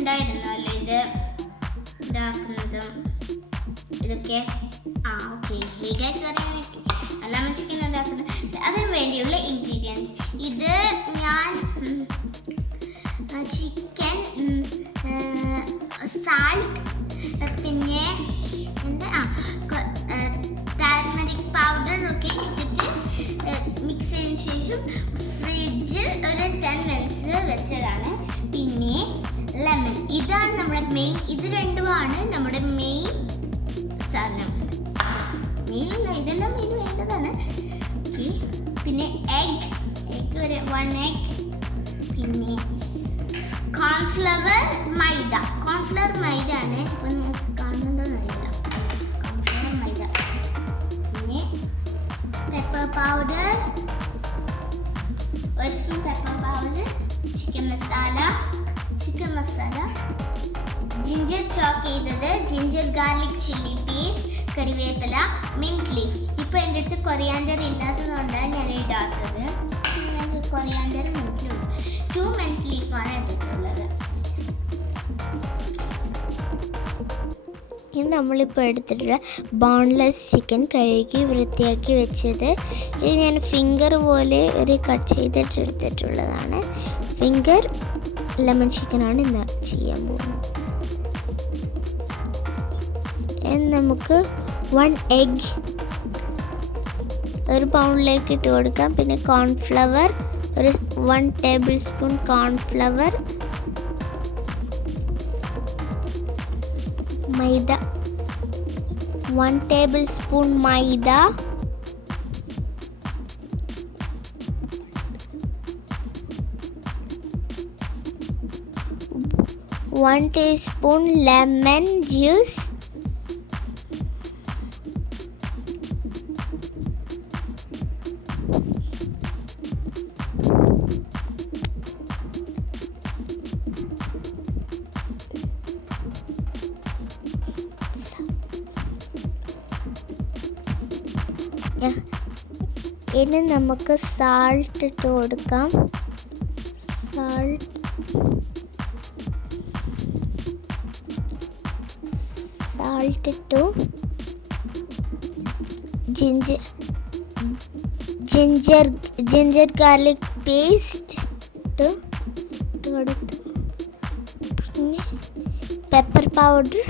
ഉണ്ടായിരുന്നല്ലോ ഇത് ഇതാക്കുന്നതും ഇതൊക്കെ. ഓക്കെ ഗൈസ് പറയാനൊക്കെ ലെമൺ ചിക്കൻ ഇതാക്കുന്നത്. അതിന് വേണ്ടിയുള്ള ഇൻഗ്രീഡിയൻസ് ഇത് ഞാൻ ചിക്കൻ, സാൾട്ട്, പിന്നെ എന്താ ടർമറിക് പൗഡർ ഒക്കെ ഇട്ടിട്ട് മിക്സ് ചെയ്തതിന് ശേഷം ഫ്രിഡ്ജിൽ ഒരു 10 മിനിറ്റ്സ് വെച്ചതാണ്. പിന്നെ ലെമൺ, ഇതാണ് നമ്മുടെ മെയിൻ. ഇത് രണ്ടുമാണ് നമ്മുടെ മെയിൻ സാധനം. മെയിനല്ല, ഇതെല്ലാം മെയിൻ വേണ്ടതാണ്. പിന്നെ എഗ് ഒരു 1 എഗ്, പിന്നെ കോൺഫ്ലവർ മൈദ. കോൺഫ്ലവർ മൈദ ആണ്. ഇപ്പം നിങ്ങൾക്ക് കാണുന്നുണ്ടോന്ന് അറിയില്ല. കോൺഫ്ലവർ മൈദ, പിന്നെ pepper powder, 1 spoon pepper powder, chicken masala, ginger chop ചെയ്തത്, ജിഞ്ചർ ഗാർലിക് ചില്ലി പേസ്റ്റ്, കറിവേപ്പില, മിന്റ് ലീഫ്. ഇപ്പോൾ എൻ്റെ അടുത്ത് കൊറിയാൻഡർ ഇല്ലാത്തതുകൊണ്ടാണ് ഞാൻ ഇടാത്തത്. കൊറിയാൻഡർ മിന്റ് ലീഫ് 2 മിന്റ് ലീഫാണ് എടുത്തിട്ടുള്ളത്. ഇത് നമ്മളിപ്പോൾ എടുത്തിട്ടുള്ള ബോൺലെസ് ചിക്കൻ കഴുകി വൃത്തിയാക്കി വെച്ചത്. ഇത് ഞാൻ ഫിംഗർ പോലെ ഒരു കട്ട് ചെയ്തിട്ട് എടുത്തിട്ടുള്ളതാണ്. ഫിംഗർ ലെമൺ ചിക്കനാണ് ഇന്ന് ചെയ്യാൻ പോകുന്നത്. നമുക്ക് 1 എഗ് ഒരു ബൗളിലേക്ക് ഇട്ട് കൊടുക്കാം. പിന്നെ കോൺഫ്ലവർ, ഒരു 1 ടേബിൾ സ്പൂൺ കോൺഫ്ലവർ, മൈദ 1 ടേബിൾ സ്പൂൺ മൈദ, one teaspoon lemon juice, ഇനി നമുക്ക് സാൾട്ട് ഇട്ട് കൊടുക്കാം. സാൾട്ട് ഇട്ടു. ജിഞ്ചർ ഗാർലിക് പേസ്റ്റ് ഇട്ട് കൊടുത്തു. പിന്നെ pepper powder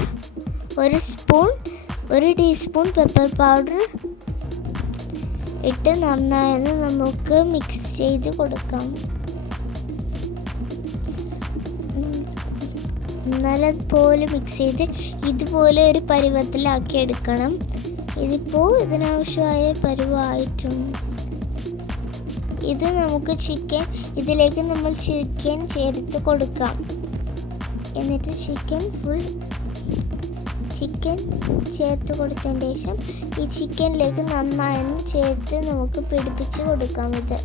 1 teaspoon pepper powder ഇട്ട് നന്നായി നമുക്ക് മിക്സ് ചെയ്ത് കൊടുക്കാം. നല്ലപോലെ മിക്സ് ചെയ്ത് ഇതുപോലെ ഒരു പരുവത്തിലാക്കി എടുക്കണം. ഇതിപ്പോൾ ഇതിനാവശ്യമായ പരുവായിട്ടുണ്ട്. ഇത് നമുക്ക് ഇതിലേക്ക് നമ്മൾ ചിക്കൻ ചേർത്ത് കൊടുക്കാം. എന്നിട്ട് ചിക്കൻ ചേർത്ത് കൊടുത്തതിന് ശേഷം ഈ ചിക്കനിലേക്ക് നന്നായി ചേർത്ത് നമുക്ക് പിടിപ്പിച്ച് കൊടുക്കാം. ഇത്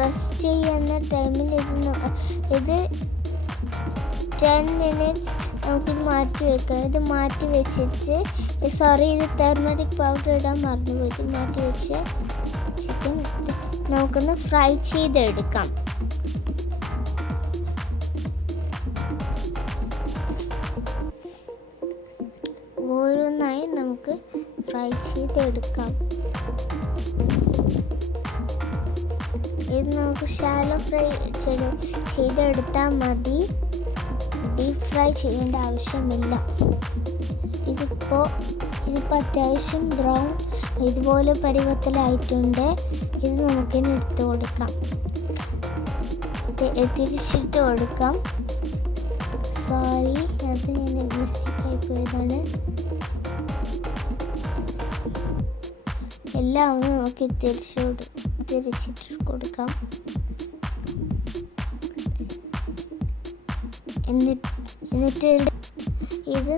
റെസ്റ്റ് ചെയ്യുന്ന ടൈമിൽ ഇത് 10 മിനിറ്റ്സ് നമുക്കിത് മാറ്റി വെക്കാം. ഇത് മാറ്റി വെച്ചിട്ട് ഇത് ടർമറിക് പൗഡർ ഇടാൻ മറന്നുപോയിട്ട് മാറ്റി വെച്ച് ചിക്കൻ നമുക്കൊന്ന് ഫ്രൈ ചെയ്തെടുക്കാം. ഓരോന്നായി നമുക്ക് ഫ്രൈ ചെയ്തെടുക്കാം. ഇത് നമുക്ക് ഷാലോ ഫ്രൈ ചെയ്തെടുത്താൽ മതി. ഡീപ്പ് ഫ്രൈ ചെയ്യേണ്ട ആവശ്യമില്ല. ഇതിപ്പോൾ അത്യാവശ്യം ബ്രൗൺ ഇതുപോലെ പരുവത്തിലായിട്ടുണ്ട്. ഇത് നമുക്കിനി എടുത്ത് കൊടുക്കാം. തിരിച്ചിട്ട് കൊടുക്കാം. സോറി, അത് ഞാൻ മിസ്റ്റേക്കായി പോയതാണ്. എല്ലാം ഒന്ന് നമുക്ക് തിരിച്ചിട്ട് കൊടുക്കാം. എന്നിട്ട് ഇത്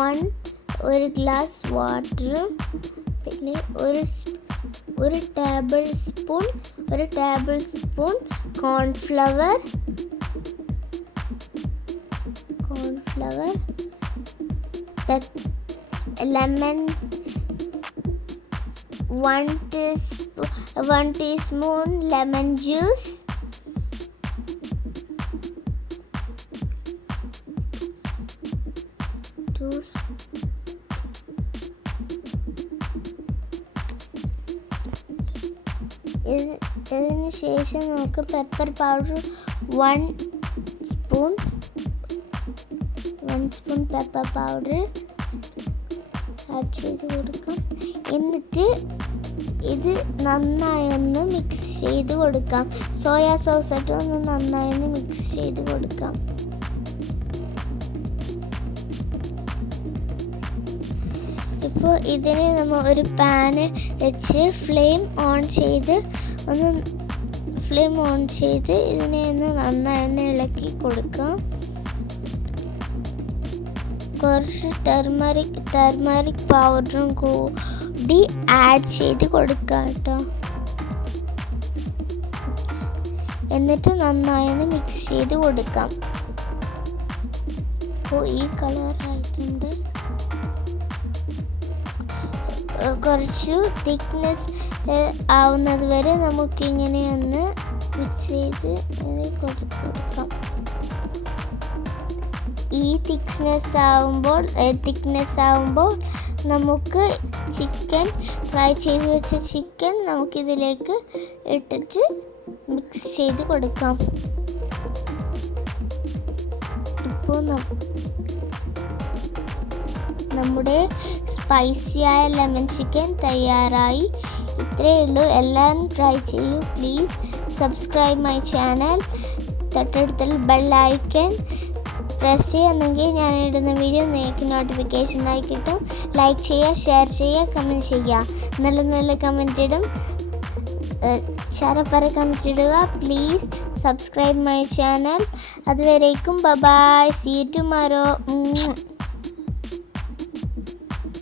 1 ഗ്ലാസ് വാട്ടറും പിന്നെ ഒരു table spoon cornflour, lemon 1 1 teaspoon lemon juice, 2 ഇതിന് ശേഷം നമുക്ക് pepper powder 1 spoon pepper powder add ചെയ്ത് കൊടുക്കാം. എന്നിട്ട് ഇത് നന്നായി ഒന്ന് മിക്സ് ചെയ്ത് കൊടുക്കാം. സോയാ സോസ് ഇട്ട് ഒന്ന് നന്നായി ഒന്ന് മിക്സ് ചെയ്ത് കൊടുക്കാം. ഇപ്പോൾ ഇതിനെ നമ്മൾ ഒരു പാന് വെച്ച് ഫ്ലെയിം ഓൺ ചെയ്ത് ഇതിനെ ഒന്ന് നന്നായി ഒന്ന് ഇളക്കി കൊടുക്കാം. കുറച്ച് ടെർമറിക് പൗഡറും കൂടി ആഡ് ചെയ്ത് കൊടുക്കാം കേട്ടോ. എന്നിട്ട് നന്നായി ഒന്ന് മിക്സ് ചെയ്ത് കൊടുക്കാം. അപ്പോൾ ഈ കളറായിട്ടുണ്ട്. കുറച്ച് തിക്നെസ് ആവുന്നത് വരെ നമുക്കിങ്ങനെ ഒന്ന് മിക്സ് ചെയ്ത് കൊടുക്കാം. ഈ തിക്നെസ് ആവുമ്പോൾ നമുക്ക് ഫ്രൈ ചെയ്ത് വെച്ച ചിക്കൻ നമുക്കിതിലേക്ക് ഇട്ടിട്ട് മിക്സ് ചെയ്ത് കൊടുക്കാം. ഇപ്പോൾ നമ്മുടെ സ്പൈസിയായ ലെമൺ ചിക്കൻ തയ്യാറായി. ഇത്രയേ ഉള്ളൂ. എല്ലാവരും ട്രൈ ചെയ്യൂ പ്ലീസ്. Subscribe my channel. തൊട്ടടുത്തുള്ള ബെല്ലൈക്കൺ പ്രസ് ചെയ്യുന്നെങ്കിൽ ഞാൻ ഇടുന്ന വീഡിയോ നിങ്ങൾക്ക് നോട്ടിഫിക്കേഷനായി കിട്ടും. ലൈക്ക് ചെയ്യുക, ഷെയർ ചെയ്യുക, കമൻറ്റ് ചെയ്യുക. നല്ല കമൻറ്റ് ഇടും. ചാരപ്പറ കമൻറ്റ് ഇടുക പ്ലീസ്. Subscribe my channel. അതുവരേക്കും ബൈ. See you tomorrow.